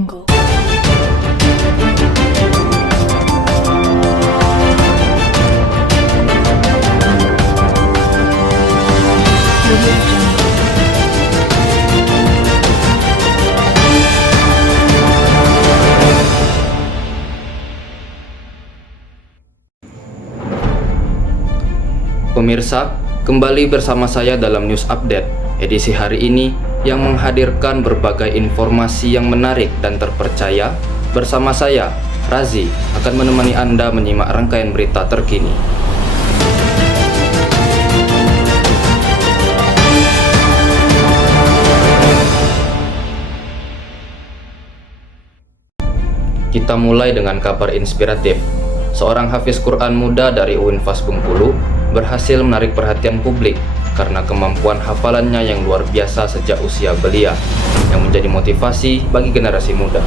Pemirsa, kembali bersama saya dalam News Update edisi hari ini yang menghadirkan berbagai informasi yang menarik dan terpercaya. Bersama saya, Razi, akan menemani Anda menyimak rangkaian berita terkini. Kita mulai dengan kabar inspiratif. Seorang hafiz Quran muda dari UINFAS Bengkulu berhasil menarik perhatian publik karena kemampuan hafalannya yang luar biasa sejak usia belia, yang menjadi motivasi bagi generasi muda.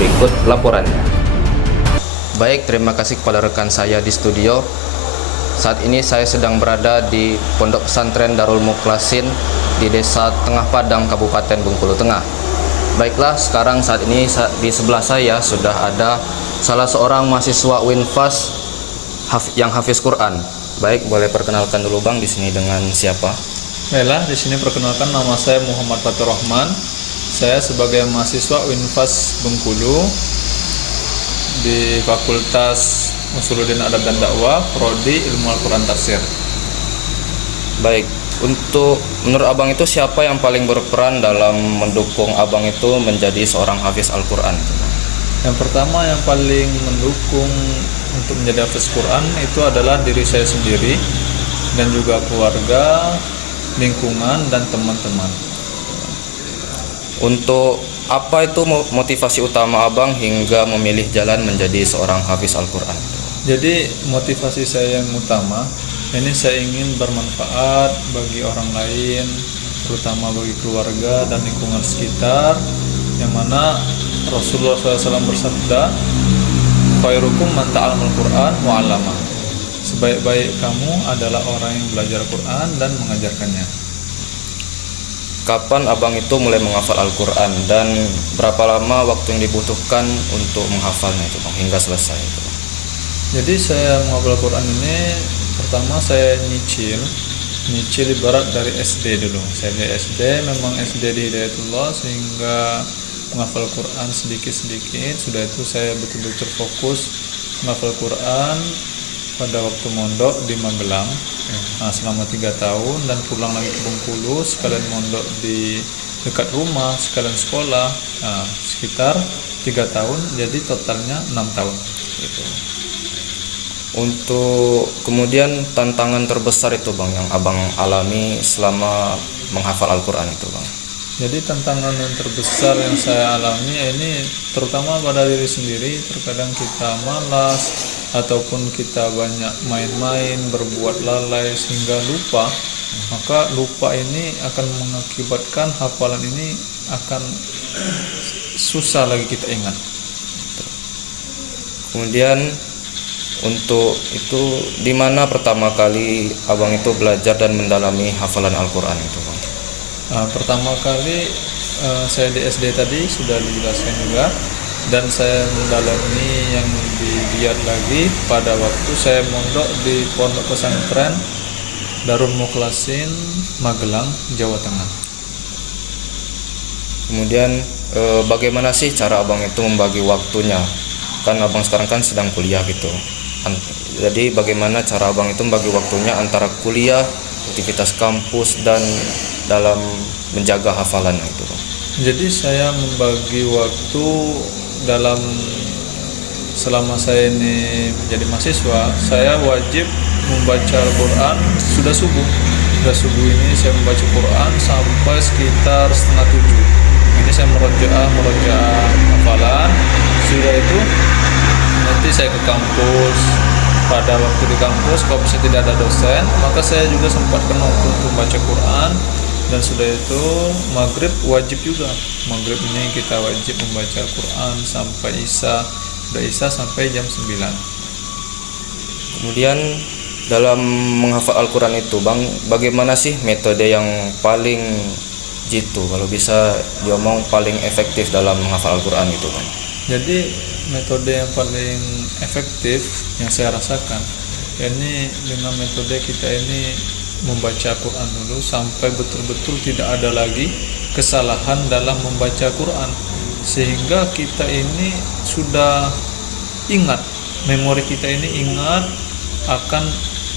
Berikut laporannya. Baik, terima kasih kepada rekan saya di studio. Saat ini saya sedang berada di Pondok Pesantren Darul Mukhlasin di Desa Tengah Padang, Kabupaten Bengkulu Tengah. Baiklah, sekarang saat ini di sebelah saya sudah ada salah seorang mahasiswa UINFAS yang hafiz Quran. Baik, boleh perkenalkan dulu Bang, di sini dengan siapa? Baiklah, di sini perkenalkan, nama saya Muhammad Fatur Rahman. Saya sebagai mahasiswa UINFAS Bengkulu di Fakultas Usuluddin Adab dan Dakwah, Prodi Ilmu Al-Quran Tafsir. Baik, menurut Abang itu siapa yang paling berperan dalam mendukung Abang itu menjadi seorang hafiz Al-Quran? Yang pertama yang paling mendukung untuk menjadi hafiz Quran itu adalah diri saya sendiri dan juga keluarga, lingkungan, dan teman-teman. Untuk apa itu motivasi utama Abang hingga memilih jalan menjadi seorang hafiz Al-Quran? Jadi motivasi saya yang utama, ini saya ingin bermanfaat bagi orang lain, terutama bagi keluarga dan lingkungan sekitar, yang mana Rasulullah SAW bersabda, khairukum man ta'allamal Qur'an wa 'allama. Sebaik-baik kamu adalah orang yang belajar Quran dan mengajarkannya. Kapan Abang itu mulai menghafal Al-Quran dan berapa lama waktu yang dibutuhkan untuk menghafalnya itu Bang, hingga selesai itu? Jadi saya menghafal Quran ini pertama saya nyicil ibarat dari SD dulu. Saya dari SD, memang SD di Hidayatullah, sehingga menghafal Quran sedikit-sedikit. Sudah itu saya betul-betul fokus menghafal Quran pada waktu mondok di Magelang, selama 3 tahun, dan pulang lagi ke Bengkulu sekalian mondok di dekat rumah, sekalian sekolah, sekitar 3 tahun, jadi totalnya 6 tahun gitu. Untuk kemudian tantangan terbesar itu Bang yang Abang alami selama menghafal Al-Quran itu Bang? Jadi tantangan yang terbesar yang saya alami ini terutama pada diri sendiri. Terkadang kita malas ataupun kita banyak main-main, berbuat lalai sehingga lupa. Maka lupa ini akan mengakibatkan hafalan ini akan susah lagi kita ingat. Kemudian untuk itu, di mana pertama kali Abang itu belajar dan mendalami hafalan Al-Quran itu Bang? Pertama kali saya di SD tadi sudah dijelaskan juga, dan saya mendalami yang lebih giat lagi pada waktu saya mondok di Pondok Pesantren Darul Mukhlasin, Magelang, Jawa Tengah. Kemudian bagaimana sih cara Abang itu membagi waktunya? Kan Abang sekarang kan sedang kuliah gitu. Jadi bagaimana cara Abang itu membagi waktunya antara kuliah, aktivitas kampus, dan dalam menjaga hafalan itu Bang? Jadi saya membagi waktu dalam selama saya ini menjadi mahasiswa, saya wajib membaca Al-Quran sudah subuh. Sudah subuh ini saya membaca Quran sampai sekitar 6:30. Ini saya merojaah hafalan. Sudah itu nanti saya ke kampus. Pada waktu di kampus, kalau misalnya tidak ada dosen, maka saya juga sempatkan waktu untuk membaca Quran. Dan sudah itu maghrib wajib juga. Maghrib ini kita wajib membaca Quran sampai isya. Sudah isya sampai jam 9. Kemudian dalam menghafal Al-Quran itu Bang, bagaimana sih metode yang paling Gitu, kalau bisa diomong paling efektif dalam menghafal Al-Quran gitu Bang. Jadi metode yang paling efektif yang saya rasakan ini dengan metode kita ini membaca Quran dulu sampai betul-betul tidak ada lagi kesalahan dalam membaca Quran, sehingga kita ini sudah ingat, memori kita ini ingat akan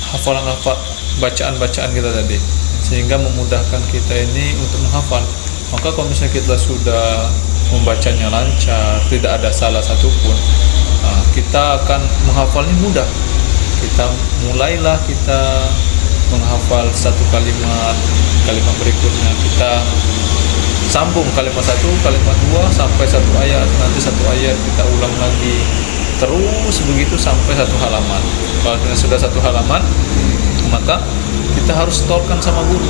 hafalan-hafal bacaan-bacaan kita tadi, sehingga memudahkan kita ini untuk menghafal. Maka kalau misalnya kita sudah membacanya lancar, tidak ada salah satupun, kita akan menghafalnya mudah. Kita mulailah kita menghafal satu kalimat, kalimat berikutnya kita sambung kalimat satu, kalimat dua sampai satu ayat, nanti satu ayat kita ulang lagi, terus begitu sampai satu halaman. Kalau sudah satu halaman, maka kita harus setorkan sama guru,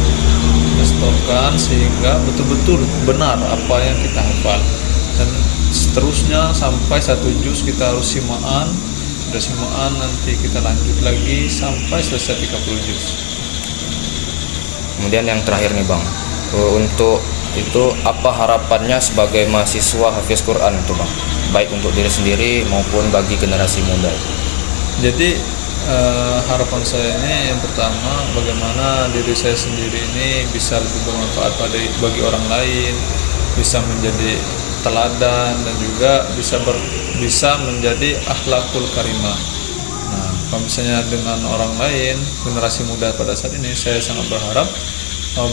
kita setorkan sehingga betul-betul benar apa yang kita hafal, dan seterusnya sampai satu juz kita harus simaan. Sudah simaan, nanti kita lanjut lagi sampai selesai 30 juz. Kemudian yang terakhir nih Bang, untuk itu apa harapannya sebagai mahasiswa hafiz Quran itu Bang, baik untuk diri sendiri maupun bagi generasi muda? Jadi harapan saya ini yang pertama, bagaimana diri saya sendiri ini bisa lebih bermanfaat bagi orang lain, bisa menjadi teladan, dan juga bisa menjadi akhlakul karimah. Nah, kalau misalnya dengan orang lain, generasi muda pada saat ini, saya sangat berharap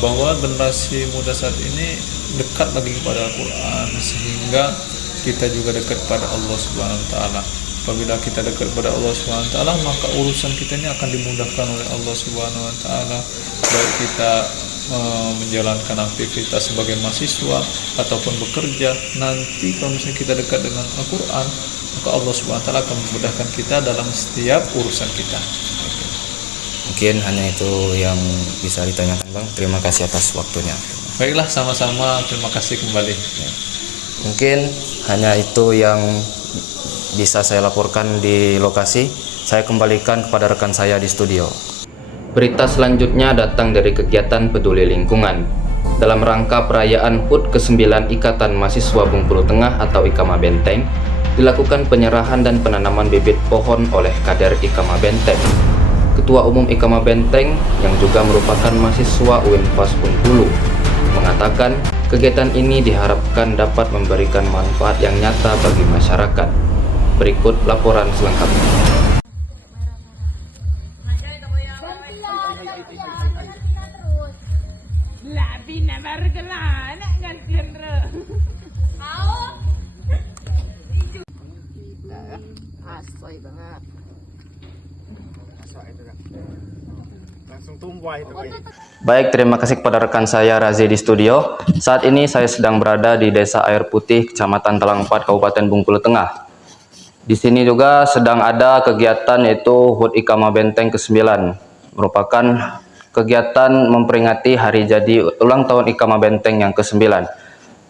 bahwa generasi muda saat ini dekat lagi kepada Al-Quran, sehingga kita juga dekat pada Allah Subhanahu Wa Taala. Apabila kita dekat kepada Allah Subhanahu Wa Taala, maka urusan kita ini akan dimudahkan oleh Allah Subhanahu Wa Taala, baik kita menjalankan aktivitas sebagai mahasiswa ataupun bekerja. Nanti kalau misalnya kita dekat dengan Al-Quran, maka Allah Subhanahu Wa Taala akan memudahkan kita dalam setiap urusan kita. Mungkin hanya itu yang bisa ditanyakan Bang. Terima kasih atas waktunya. Baiklah, sama-sama, terima kasih kembali. Mungkin hanya itu yang bisa saya laporkan di lokasi. Saya kembalikan kepada rekan saya di studio. Berita selanjutnya datang dari kegiatan peduli lingkungan. Dalam rangka perayaan HUT ke-9 Ikatan Mahasiswa Bengkulu Tengah atau IKMA Benteng, dilakukan penyerahan dan penanaman bibit pohon oleh kader IKMA Benteng. Ketua Umum IKMA Benteng yang juga merupakan mahasiswa UINFAS Bengkulu mengatakan kegiatan ini diharapkan dapat memberikan manfaat yang nyata bagi masyarakat. Berikut laporan selengkapnya. Bina bergerak nak gantian re. Mau? Asoy banget. Langsung tumbuh itu. Baik, terima kasih kepada rekan saya Razi di studio. Saat ini saya sedang berada di Desa Air Putih, Kecamatan Talangpat, Kabupaten Bengkulu Tengah. Di sini juga sedang ada kegiatan yaitu HUT IKMA Benteng ke-9, merupakan kegiatan memperingati hari jadi ulang tahun IKMA Benteng yang ke-9.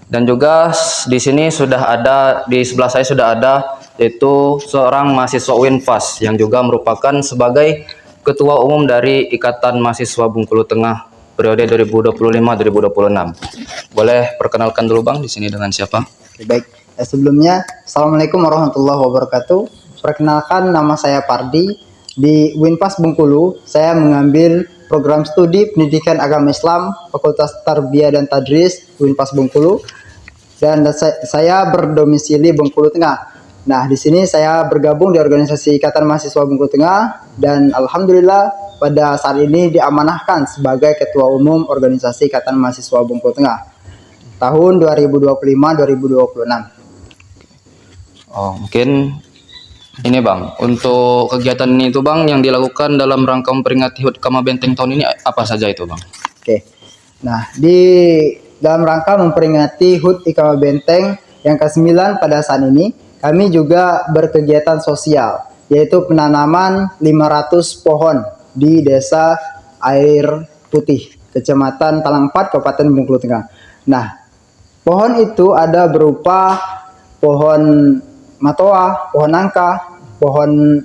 Dan juga di sini sudah ada, di sebelah saya sudah ada yaitu seorang mahasiswa UINFAS yang juga merupakan sebagai Ketua Umum dari Ikatan Mahasiswa Bengkulu Tengah periode 2025-2026. Boleh perkenalkan dulu Bang, di sini dengan siapa? Baik, sebelumnya Assalamualaikum warahmatullahi wabarakatuh. Perkenalkan, nama saya Pardi. Di UINFAS Bengkulu, saya mengambil program studi Pendidikan Agama Islam Fakultas Tarbiyah dan Tadris UINFAS Bengkulu, dan saya berdomisili Bengkulu Tengah. Nah, di sini saya bergabung di organisasi Ikatan Mahasiswa Bengkulu Tengah, dan alhamdulillah pada saat ini diamanahkan sebagai Ketua Umum organisasi Ikatan Mahasiswa Bengkulu Tengah tahun 2025-2026. Oh, mungkin ini Bang, untuk kegiatan ini itu Bang yang dilakukan dalam rangka memperingati HUT IKMA Benteng tahun ini apa saja itu Bang? Oke. Nah, di dalam rangka memperingati HUT IKMA Benteng yang ke-9 pada saat ini, kami juga berkegiatan sosial, yaitu penanaman 500 pohon di Desa Air Putih, Kecamatan Talangpat, Kabupaten Bengkulu Tengah. Nah, pohon itu ada berupa pohon matoa, pohon nangka, pohon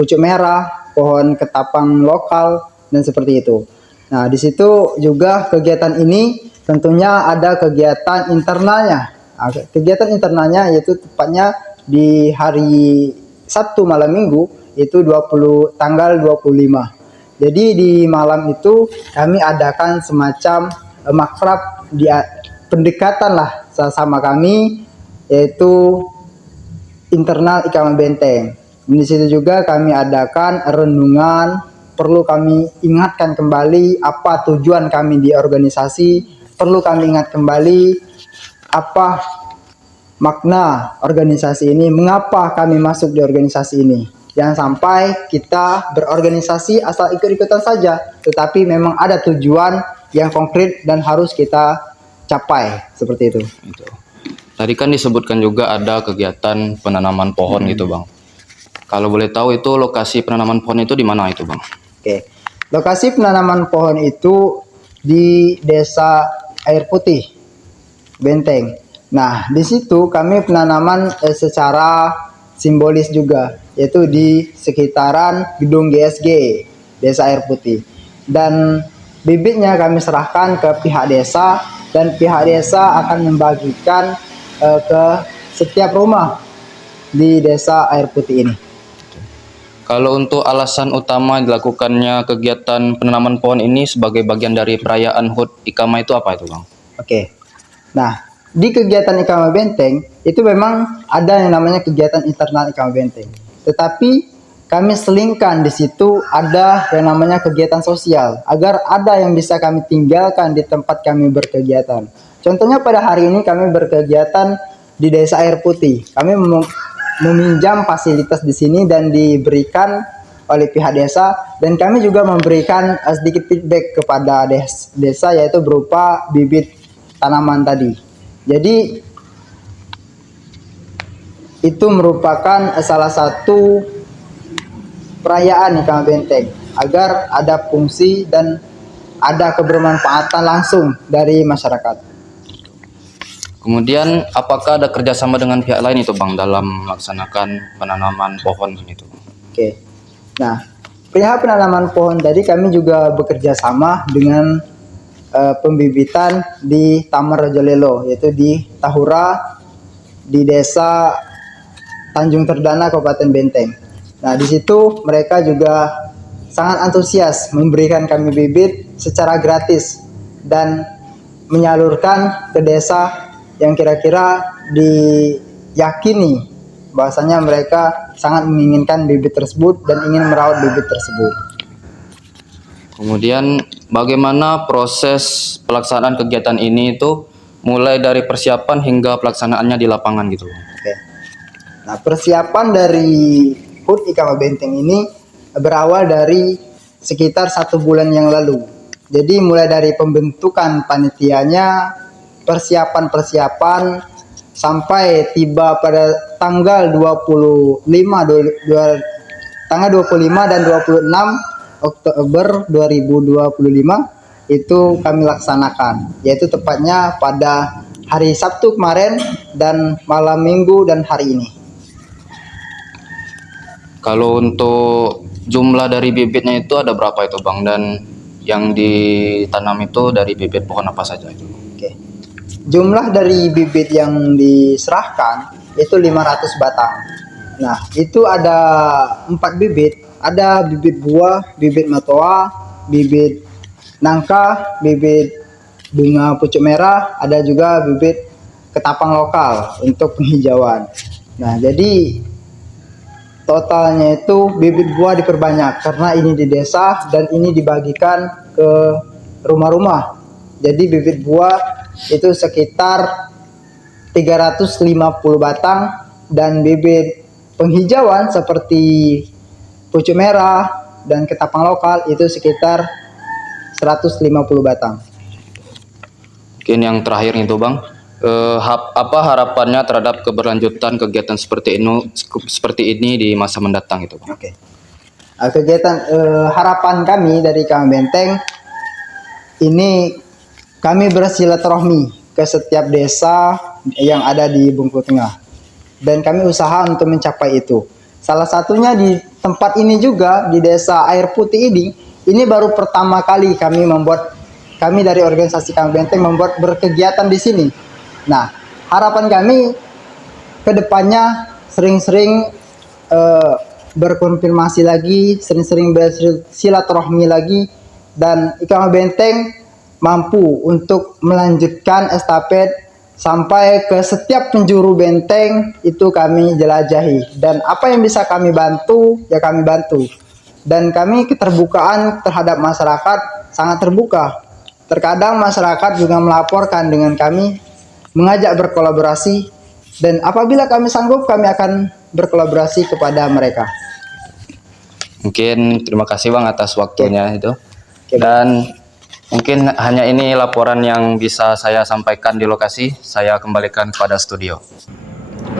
pucuk merah, pohon ketapang lokal, dan seperti itu. Nah, di situ juga kegiatan ini tentunya ada kegiatan internalnya. Kegiatan internalnya yaitu tepatnya di hari Sabtu malam Minggu itu tanggal 25. Jadi di malam itu kami adakan semacam makrab pendekatan lah sama kami, yaitu internal Ikamah Benteng. Di situ juga kami adakan renungan, perlu kami ingatkan kembali apa tujuan kami di organisasi, perlu kami ingat kembali apa makna organisasi ini, mengapa kami masuk di organisasi ini. Jangan sampai kita berorganisasi asal ikut-ikutan saja, tetapi memang ada tujuan yang konkret dan harus kita capai, seperti itu. Tadi kan disebutkan juga ada kegiatan penanaman pohon gitu Bang. Kalau boleh tahu itu lokasi penanaman pohon itu di mana itu Bang? Oke, lokasi penanaman pohon itu di Desa Air Putih, Benteng. Nah, di situ kami penanaman secara simbolis juga, yaitu di sekitaran gedung GSG Desa Air Putih. Dan bibitnya kami serahkan ke pihak desa, dan pihak desa akan membagikan ke setiap rumah di Desa Air Putih ini. Kalau untuk alasan utama dilakukannya kegiatan penanaman pohon ini sebagai bagian dari perayaan HUT Ikamah itu apa itu Bang? Oke. Nah, di kegiatan Ikamah Benteng itu memang ada yang namanya kegiatan internal Ikamah Benteng. Tetapi kami selingkan di situ ada yang namanya kegiatan sosial agar ada yang bisa kami tinggalkan di tempat kami berkegiatan. Contohnya pada hari ini kami berkegiatan di Desa Air Putih. Kami meminjam fasilitas di sini dan diberikan oleh pihak desa, dan kami juga memberikan sedikit feedback kepada desa, yaitu berupa bibit tanaman tadi. Jadi itu merupakan salah satu perayaan Ikamah Benteng agar ada fungsi dan ada kebermanfaatan langsung dari masyarakat. Kemudian apakah ada kerjasama dengan pihak lain itu Bang dalam melaksanakan penanaman pohon itu? Oke. Nah, perihal penanaman pohon tadi kami juga bekerja sama dengan pembibitan di Taman Raja Lelo, yaitu di Tahura di Desa Tanjung Terdana Kabupaten Benteng. Nah, di situ mereka juga sangat antusias memberikan kami bibit secara gratis dan menyalurkan ke desa yang kira-kira diyakini bahwasanya mereka sangat menginginkan bibit tersebut dan ingin merawat bibit tersebut. Kemudian bagaimana proses pelaksanaan kegiatan ini itu mulai dari persiapan hingga pelaksanaannya di lapangan gitu? Oke. Nah, persiapan dari HUT Ikamah Benteng ini berawal dari sekitar 1 bulan yang lalu. Jadi mulai dari pembentukan panitianya, persiapan sampai tiba pada tanggal 25 dan 26 Oktober 2025 itu kami laksanakan, yaitu tepatnya pada hari Sabtu kemarin dan malam Minggu dan hari ini. Kalau untuk jumlah dari bibitnya itu ada berapa itu Bang, dan yang ditanam itu dari bibit pohon apa saja itu? Oke. Jumlah dari bibit yang diserahkan itu 500 batang. Nah, itu ada 4 bibit. Ada bibit buah, bibit matoa, bibit nangka, bibit bunga pucuk merah, ada juga bibit ketapang lokal untuk penghijauan. Nah, jadi totalnya itu bibit buah diperbanyak karena ini di desa dan ini dibagikan ke rumah-rumah. Jadi bibit buah itu sekitar 350 batang dan bibit penghijauan seperti pucuk merah dan ketapang lokal itu sekitar 150 batang. Mungkin yang terakhir itu Bang, apa harapannya terhadap keberlanjutan kegiatan seperti ini di masa mendatang itu Bang? Oke. Kegiatan harapan kami dari Ikamah Benteng ini, kami bersilaturahmi ke setiap desa yang ada di Bengkulu Tengah dan kami usaha untuk mencapai itu. Salah satunya di tempat ini juga di Desa Air Putih ini baru pertama kali kami membuat kami dari organisasi Kami Benteng membuat berkegiatan di sini. Nah, harapan kami ke depannya sering-sering berkonfirmasi lagi, sering-sering bersilaturahmi lagi, dan Kami Benteng mampu untuk melanjutkan estafet sampai ke setiap penjuru benteng itu kami jelajahi, dan apa yang bisa kami bantu ya kami bantu, dan kami keterbukaan terhadap masyarakat sangat terbuka. Terkadang masyarakat juga melaporkan dengan kami, mengajak berkolaborasi, dan apabila kami sanggup kami akan berkolaborasi kepada mereka. Mungkin terima kasih Bang atas waktunya itu. Dan mungkin hanya ini laporan yang bisa saya sampaikan di lokasi. Saya kembalikan kepada studio.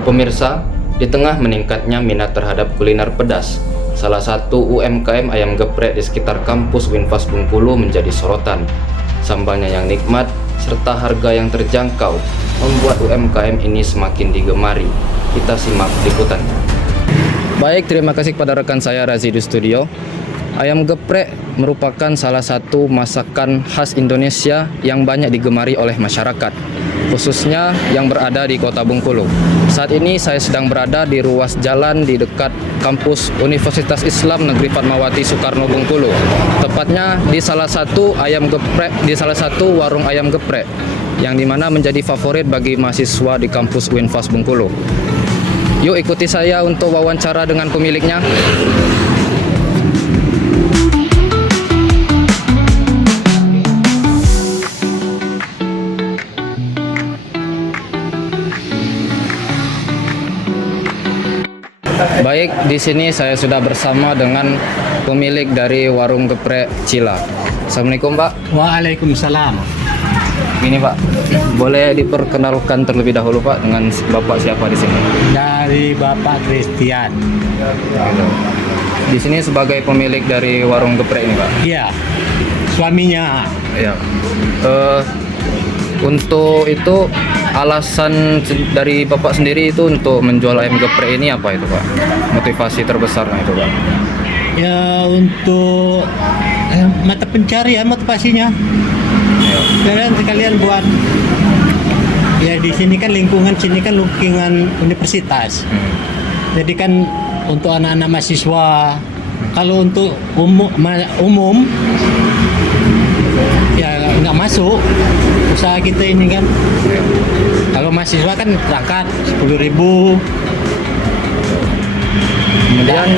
Pemirsa, di tengah meningkatnya minat terhadap kuliner pedas, salah satu UMKM ayam geprek di sekitar kampus Winfas Bengkulu menjadi sorotan. Sambalnya yang nikmat serta harga yang terjangkau membuat UMKM ini semakin digemari. Kita simak liputannya. Baik, terima kasih kepada rekan saya Razi di studio. Ayam geprek merupakan salah satu masakan khas Indonesia yang banyak digemari oleh masyarakat, khususnya yang berada di Kota Bengkulu. Saat ini saya sedang berada di ruas jalan di dekat kampus Universitas Islam Negeri Fatmawati Soekarno Bengkulu. Tepatnya di salah satu warung ayam geprek yang dimana menjadi favorit bagi mahasiswa di kampus Winfas Bengkulu. Yuk ikuti saya untuk wawancara dengan pemiliknya. Baik, di sini saya sudah bersama dengan pemilik dari warung geprek Cila. Assalamualaikum Pak. Waalaikumsalam. Gini Pak, boleh diperkenalkan terlebih dahulu Pak dengan Bapak siapa di sini? Dari Bapak Christian. Di sini sebagai pemilik dari warung geprek ini Pak. Iya, suaminya. Ya. Untuk itu alasan dari Bapak sendiri itu untuk menjual ayam geprek ini apa itu Pak? Motivasi terbesarnya itu Pak? Ya untuk mata pencarian motivasinya. Dan sekalian buat ya di sini kan lingkungan universitas. Jadi kan untuk anak-anak mahasiswa. Kalau untuk umum ya nggak masuk usaha kita ini kan. Kalau mahasiswa kan berangkat 10.000. Kemudian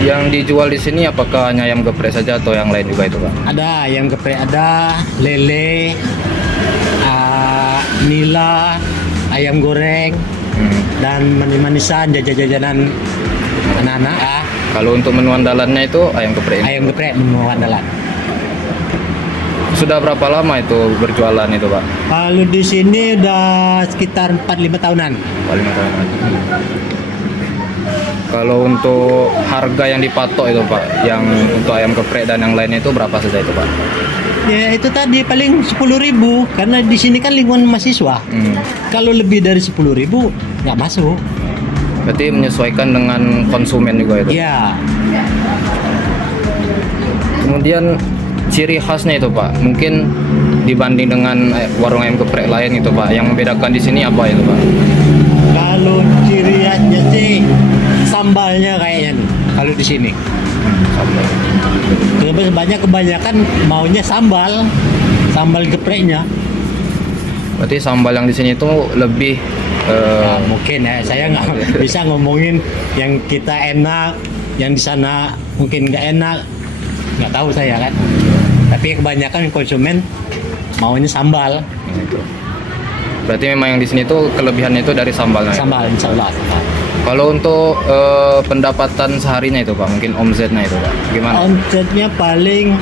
yang dijual di sini apakah hanya ayam geprek saja atau yang lain juga itu Pak? Ada ayam geprek, ada lele, nila, ayam goreng, dan manis-manisan, jajanan anak-anak. Kalau untuk menu andalannya itu ayam geprek ini? Ayam geprek menu andalan. Sudah berapa lama itu berjualan itu Pak? Kalau di sini udah sekitar 4-5 tahunan. 5 tahun. Kalau untuk harga yang dipatok itu Pak, yang untuk ayam geprek dan yang lainnya itu berapa saja itu Pak? Ya itu tadi paling 10.000 karena di sini kan lingkungan mahasiswa. Kalau lebih dari 10.000 nggak masuk. Berarti menyesuaikan dengan konsumen juga itu? Iya. Kemudian ciri khasnya itu Pak, mungkin dibanding dengan warung ayam geprek lain itu Pak, yang membedakan di sini apa itu Pak? Kalau ciri khasnya sih sambalnya kayaknya nih, kalau di sini. Sambal. Kebanyakan maunya sambal gepreknya. Berarti sambal yang di sini itu lebih Mungkin ya, saya nggak bisa ngomongin yang kita enak, yang di sana mungkin nggak enak, nggak tahu saya kan. Tapi kebanyakan konsumen maunya sambal. Berarti memang yang di sini tuh kelebihannya itu dari sambalnya. Sambal, insya Allah. Kalau untuk pendapatan seharinya itu Pak, mungkin omsetnya itu Pak, gimana? Omsetnya paling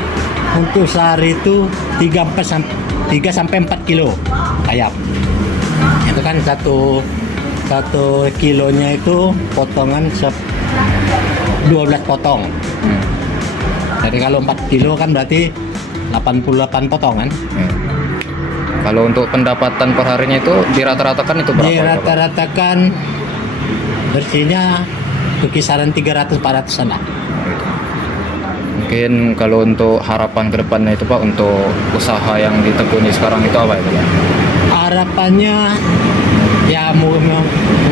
untuk sehari itu 3-4 kilo ayam. Itu kan satu kilonya itu potongan 12 potong. Jadi kalau 4 kilo kan berarti 88 potongan. Kalau untuk pendapatan per harinya itu dirata-ratakan itu berapa? Dirata-ratakan bersihnya kisaran 300-400 lah. Mungkin kalau untuk harapan ke depannya itu Pak, untuk usaha yang ditekuni sekarang itu apa itu Pak? Harapannya ya mau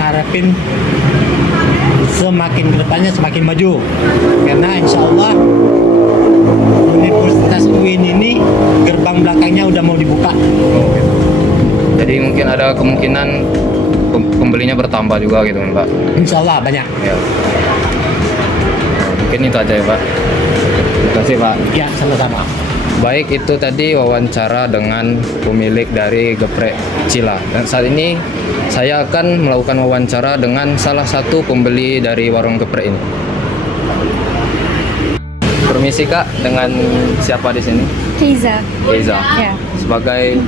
ngarepin semakin kedepannya semakin maju, karena insya Allah Universitas UIN ini gerbang belakangnya udah mau dibuka. Jadi mungkin ada kemungkinan pembelinya bertambah juga gitu kan Pak? Insya Allah banyak. Ya. Mungkin itu aja ya Pak. Terima kasih Pak. Ya, sama-sama. Baik, itu tadi wawancara dengan pemilik dari Geprek Cila. Dan saat ini saya akan melakukan wawancara dengan salah satu pembeli dari warung geprek ini. Permisi Kak, dengan siapa di sini? Kiza, Reza. ya, Sebagai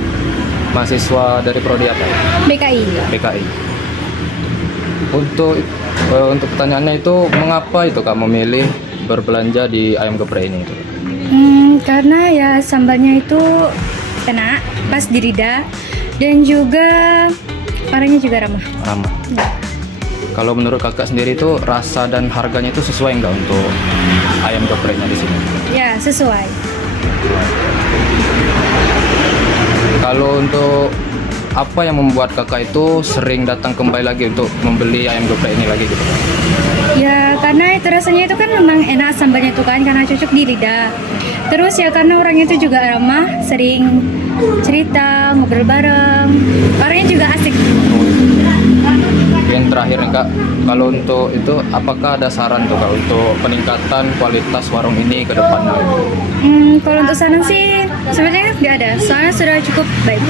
mahasiswa dari prodi apa? BKI. PKI. Untuk pertanyaannya itu, mengapa itu Kak memilih berbelanja di ayam geprek ini? Karena ya sambalnya itu enak, pas di lidah, dan juga orangnya juga ramah. Ramah. Kalau menurut kakak sendiri itu rasa dan harganya itu sesuai nggak untuk ayam gepreknya di sini? Ya, sesuai. Kalau untuk apa yang membuat kakak itu sering datang kembali lagi untuk membeli ayam geprek ini lagi gitu? Ya, karena itu rasanya itu kan memang enak sambalnya itu kan, karena cocok di lidah. Terus ya karena orangnya itu juga ramah, sering cerita, ngobrol bareng. Orangnya juga asik. Yang terakhir nih Kak, kalau untuk itu apakah ada saran tuh Kak untuk peningkatan kualitas warung ini ke depannya? Kalau untuk saran sih sebenarnya nggak ada, soalnya sudah cukup baik.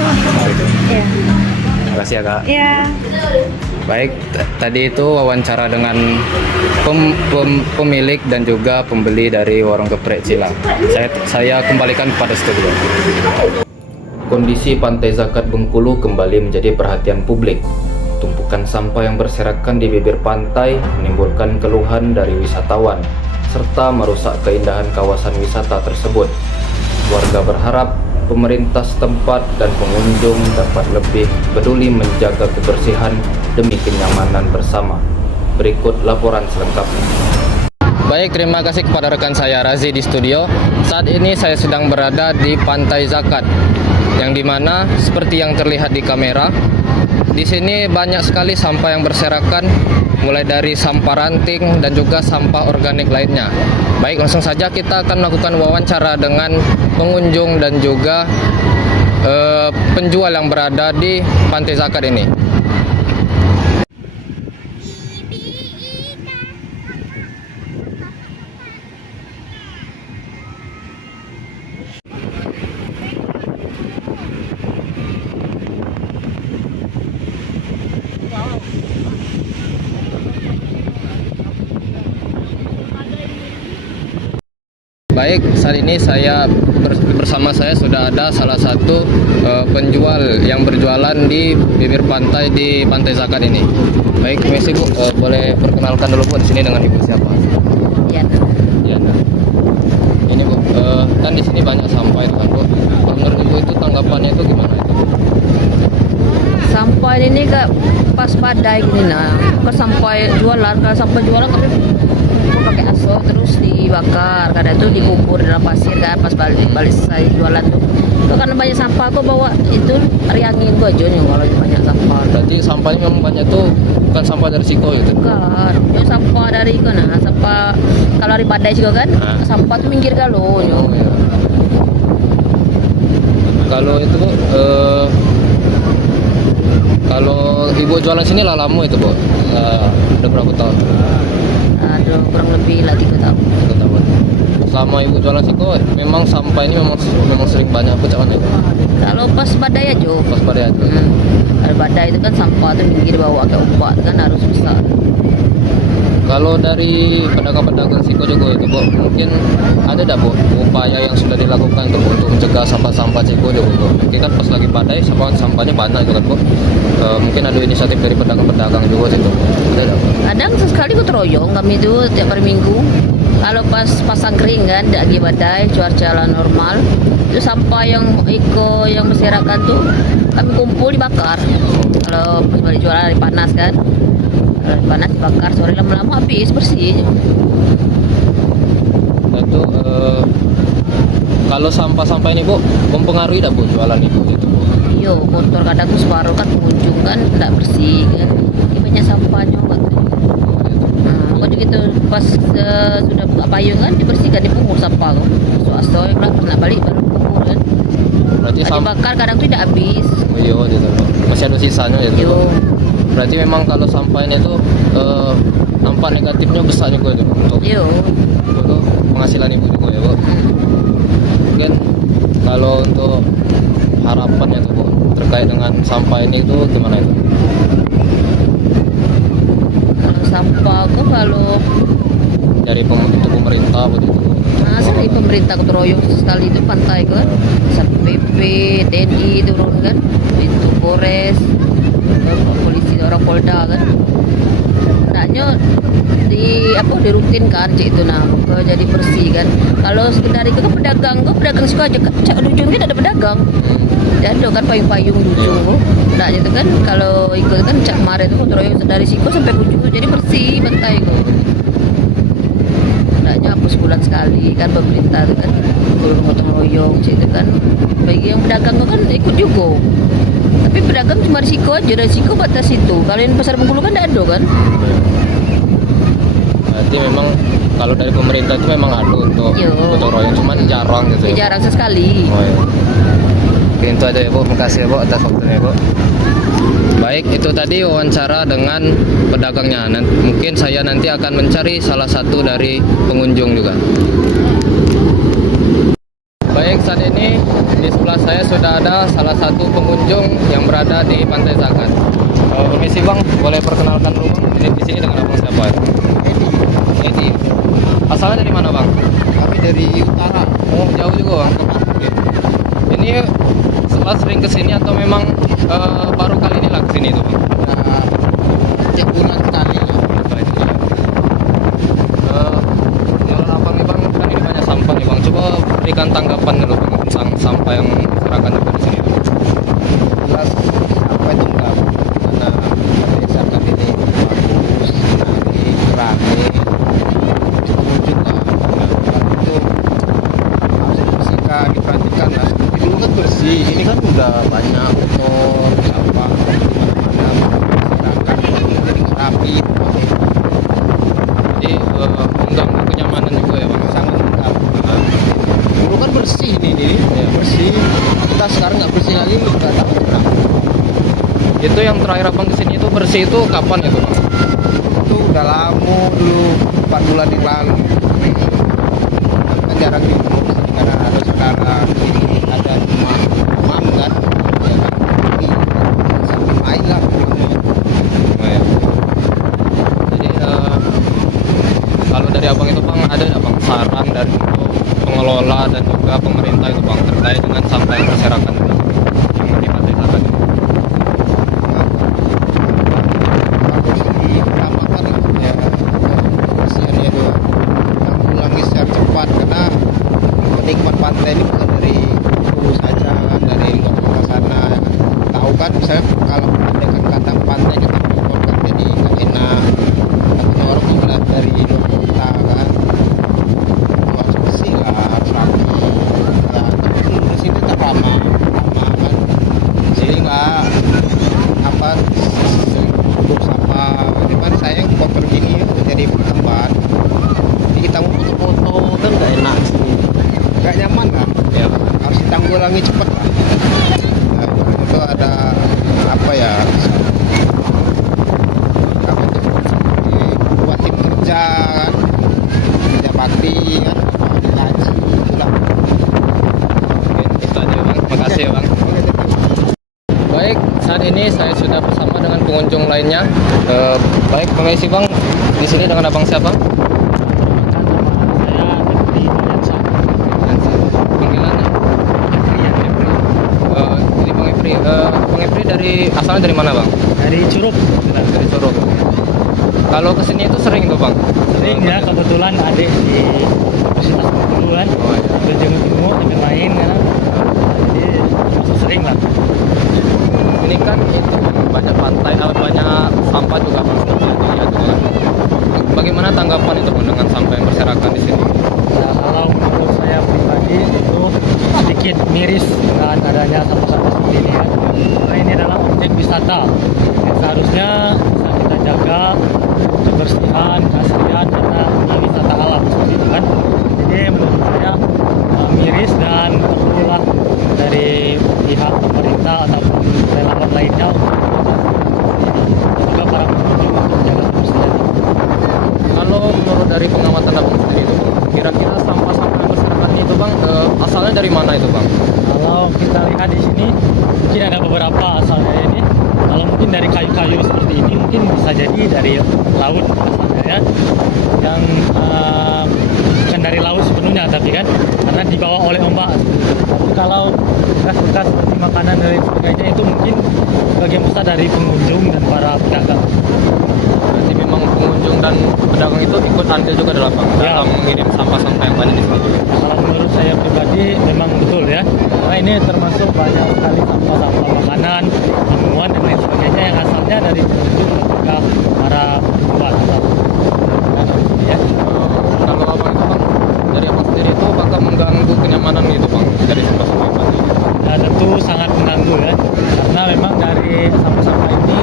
Ya. Terima kasih ya Kak. Ya. Baik, tadi itu wawancara dengan pemilik dan juga pembeli dari warung geprek Cila. Saya kembalikan kepada studio. Kondisi Pantai Zakat Bengkulu kembali menjadi perhatian publik. Tumpukan sampah yang berserakan di bibir pantai menimbulkan keluhan dari wisatawan, serta merusak keindahan kawasan wisata tersebut. Warga berharap pemerintah setempat dan pengunjung dapat lebih peduli menjaga kebersihan demi kenyamanan bersama. Berikut laporan selengkapnya. Baik, terima kasih kepada rekan saya Razi di studio. Saat ini saya sedang berada di Pantai Zakat, yang dimana seperti yang terlihat di kamera, di sini banyak sekali sampah yang berserakan, mulai dari sampah ranting dan juga sampah organik lainnya. Baik, langsung saja kita akan melakukan wawancara dengan pengunjung dan juga penjual yang berada di Pantai Zakat ini. Baik, saat ini saya bersama saya sudah ada salah satu penjual yang berjualan di bibir pantai di Pantai Zakat ini. Baik, permisi Bu, boleh perkenalkan dulu Bu di sini dengan Ibu siapa? Yana. Yana. Ini Bu, kan di sini banyak sampah itu kan Bu. Kalau menurut Ibu itu tanggapannya itu gimana itu Bu? Sampah ini gak pas badai gini nah. Kalau sampai jualan, kalau sampai jualan kami pakai aso terus dibakar. Kadang itu dikubur dalam pasir kan pas balik saya jualan tuh. Itu karena banyak sampah aku bawa itu riangin gua aja nih kalau banyak sampah. Berarti sampahnya memang banyak tuh bukan sampah dari Siko itu? Bukan, itu sampah dari mana? Sampah kalau dari badai juga kan, sampah tuh minggir galau. Oh, iya. Kalau itu Bu, kalau Ibu jualan sini lah lama itu Bu? Udah berapa tahun? Aduh, kurang lebih lah 3 tahun. 3 tahun. Selama Ibu jualan Siko, memang sampah ini memang sering banyak Bu, mana itu? Kalau pas badai aja. Pas pada itu. Kalau badai itu kan sampah tuh minggir bawa ke ombak kan harus besar. Kalau dari pedagang-pedagang Siko juga itu Bu, mungkin ada dah Bu upaya yang sudah dilakukan untuk mencegah sampah-sampah Siko juga Bu. Mungkin kan pas lagi badai sampahnya banyak itu kan Bu. Mungkin ada inisiatif dari pedagang-pedagang juga situ. Ada dah Bu? Kadang sesekali ikut royong kami itu tiap hari Minggu. Kalau pas pasang kering kan, lagi badai, cuaca normal, itu sampah yang berserakan tuh kami kumpul dibakar. Kalau pas balik jualan hari panas kan, kalau hari panas dibakar, sore lama-lama habis bersih. itu kalau sampah-sampah ini Bu mempengaruhi tidak Bu jualan Ibu itu Bu? Yo, kotor kadang tuh separuh kan pengunjung kan tidak bersih kan. Ini banyak sampahnya kan. Nah, juga itu pas sudah buka payung kan dibersihkan, dipungut sampah kok. Aso-aso yang nak balik baru pungut kan. Berarti Kalau dibakar kadang tuh tidak habis. iya gitu Bu. Masih ada sisanya ya Bu. Yo, Berarti memang kalau sampah ini tuh dampak negatifnya besar juga itu untuk yo. penghasilan Ibu juga ya Bu. Mungkin kalau untuk harapannya tuh Bu terkait dengan sampah ini tuh gimana itu? Kalau sampah kok kalau Dari untuk pemerintah begitu. nah sekali pemerintah keteroyong sekali itu pantai kan, Satpol PP, TNI turun kan, itu Polres, polisi orang Polda kan. Hendaknya dirutinkan cik itu nah jadi bersih kan. Kalau sekedar itu kan pedagang suka aja cak ujung kan ada pedagang. Jadi kan payung-payung ujung kok. Nah itu kan kalau ikut kan cak kemarin itu keteroyong dari siku sampai ujung jadi bersih pantai kok. Hendaknya hapus bulan sekali kan pemerintah itu kan gotong royong cik itu kan. Bagi yang pedagang itu kan ikut juga. Tapi pedagang cuma risiko aja, risiko batas itu. Kalau yang pasar Bengkulu kan tidak ada kan. Berarti memang kalau dari pemerintah itu memang ada untuk Yo. gotong royong, cuman jarang gitu ya. Jarang sekali. Oh, iya. Oke, itu aja ya Bu, makasih ya Bu atas waktunya Bu. Baik, itu tadi wawancara dengan pedagangnya. Mungkin saya nanti akan mencari salah satu dari pengunjung juga. Baik, saat ini di sebelah saya sudah ada salah satu pengunjung yang berada di Pantai Zakat. Permisi Bang, boleh perkenalkan dulu Bang? Ini di sini dengan abang siapa ya? Edi. Asalnya dari mana Bang? Kami dari utara. Oh, jauh juga Bang. Ini setelah sering kesini atau memang baru kali ini lah kesini itu Bang? Nah, setiap bulan sekali. Menurut abang nih Bang, kan ini banyak sampah nih Bang. Coba berikan tanggapan dulu Bang tentang sampah yang diserahkan di sini. Jelas apa itu enggak karena berdasarkan ini bagus, nanti rame, pengunjung lah. Kalau itu harus dibersihkan, diperhatikan lah. Seperti dulu kan bersih, ini kan udah banyak kotor, sampah di mana-mana, masyarakat jadi nggak rapi. Jadi mengganggu kenyamanan juga ya Bang. Sangat mengganggu. Dulu kan bersih nih, ya, bersih. Kita sekarang nggak bersih lagi, nggak tahu kenapa. Itu yang terakhir abang kesini itu bersih itu kapan itu Bang? Itu udah lama dulu, 4 bulan yang lalu. Kan jarang diurus sini karena ada saudara sini ada rumah mam kan, ya kan. Ini sampai main lah. Oh, ya. Jadi kalau dari abang itu Bang ada nggak Bang saran dari pengelola dan juga pemerintah itu Bang terkait dengan sampah yang berserakan itu yang di Pantai Zakat itu? Harus diutamakan lah ya kebersihannya itu tanggulangi secara cepat karena penikmat pantai ini bukan dari Bengkulu saja kan, dari luar kota sana ya kan. Tahu kan misalnya kalau ada kan kata pantai kita kan jadi nggak enak katanya orang melihat dari luar kota kan. Harus bersih lah, harus rapi ya, tapi di sini tetap ramah kan, jadi nggak apa cukup sampah. Cuman saya yang kotor gini ya, jadi pertambahan. Jadi kita mau foto-foto kan nggak enak di sini, nggak nyaman kan. Ya. Harus ditanggulangi cepat lah. Nah, itu ada apa ya? Apa tuh? Buat tim kerja kan, kerja bakti kan, digaji itulah. Oke, itu aja Bang. Makasih ya Bang. Baik, saat ini saya sudah bersama dengan pengunjung lainnya. Baik, permisi Bang. Di sini dengan abang siapa? Panggilannya? Ini Bang Epri. Bang Epri asalnya dari mana Bang? Dari Curug. Dari Curug. Kalau kesini itu sering tuh Bang? Sering ya, kebetulan adik di Universitas Bengkulu kan. Oh, iya. Udah jenguk-jenguk, sampai main kan. Jadi masuk sering lah. Ini kan banyak pantai, banyak sampah juga Bang. Iya, juga. Bagaimana Gimana tanggapan itu Bang dengan sampah yang berserakan di sini? Nah, kalau menurut saya pribadi itu sedikit miris dengan adanya sampah-sampah seperti ini kan. Karena ini adalah objek wisata yang seharusnya bisa kita jaga kebersihan, keaslian karena ini wisata alam seperti itu kan. Jadi menurut saya miris dan perlulah dari pihak pemerintah ataupun relawan lainnya juga para pengunjung untuk menjaga kebersihan. Kalau menurut dari pengamatan Abang sendiri itu, kira-kira sampah-sampah yang berserakan itu Bang, asalnya dari mana itu Bang? Kalau kita lihat di sini mungkin ada beberapa asalnya ini. Kalau mungkin dari kayu-kayu seperti ini mungkin bisa jadi dari laut asalnya ya. Yang bukan dari laut sepenuhnya tapi kan karena dibawa oleh ombak. Tapi kalau bekas-bekas seperti makanan dan lain sebagainya itu mungkin bagian besar dari pengunjung dan para pedagang. Berarti memang pengunjung dan pedagang itu ikut andil juga dalam Ya. mengirim sampah-sampah yang banyak di sini. Kalau menurut saya pribadi memang betul ya. Karena ini termasuk banyak sekali sampah-sampah makanan, minuman dan lain sebagainya yang asalnya dari pengunjung dan juga para pembuat atau ya. Kalau Abang itu Bang, dari Abang sendiri itu bakal mengganggu kenyamanan gitu Bang dari sampah-sampah yang banyak. Ya, tentu sangat mengganggu ya. Karena memang dari sampah-sampah ini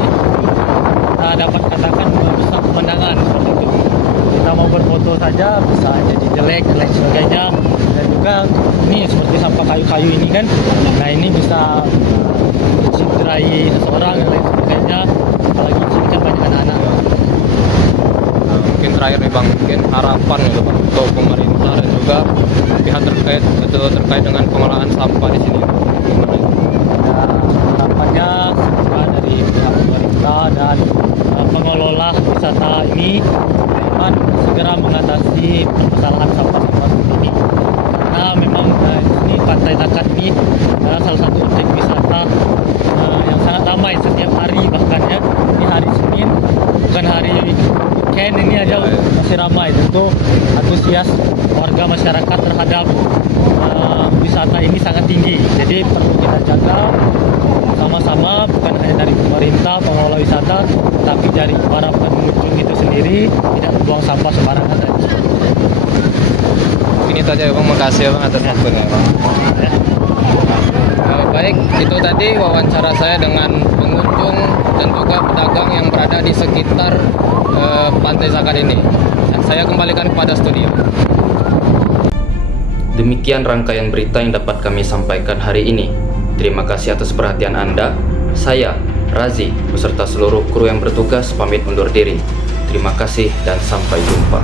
kita dapat katakan merusak pemandangan seperti itu. Kita mau berfoto saja bisa jadi jelek dan lain sebagainya. Dan juga ini seperti sampah kayu-kayu ini kan. Nah ini bisa mencederai seseorang dan lain sebagainya. Apalagi di sini kan banyak anak-anak. Mungkin terakhir nih Bang, mungkin harapan gitu Bang untuk pemerintah dan juga pihak terkait dengan pengolahan sampah di sini. Gimana itu? Ya, harapannya semoga dari pihak pemerintah dan pengelola wisata ini dapat segera mengatasi permasalahan sampah-sampah seperti ini. Karena memang di sini Pantai Takat ini adalah salah satu objek wisata yang sangat ramai setiap hari bahkan ya. Ini hari Senin bukan hari weekend ini aja masih ramai. Tentu antusias warga masyarakat terhadap wisata ini sangat tinggi. Jadi perlu kita jaga sama-sama bukan hanya dari pemerintah pengelola wisata tapi dari para pengunjung itu sendiri tidak membuang sampah sembarangan tadi. Ini saja ya Bang, makasih ya Bang atas waktunya Bang. Ya. Baik, itu tadi wawancara saya dengan pengunjung dan juga pedagang yang berada di sekitar Pantai Zakat ini. Dan saya kembalikan kepada studio. Demikian rangkaian berita yang dapat kami sampaikan hari ini. Terima kasih atas perhatian Anda. Saya, Razi, beserta seluruh kru yang bertugas pamit undur diri. Terima kasih dan sampai jumpa.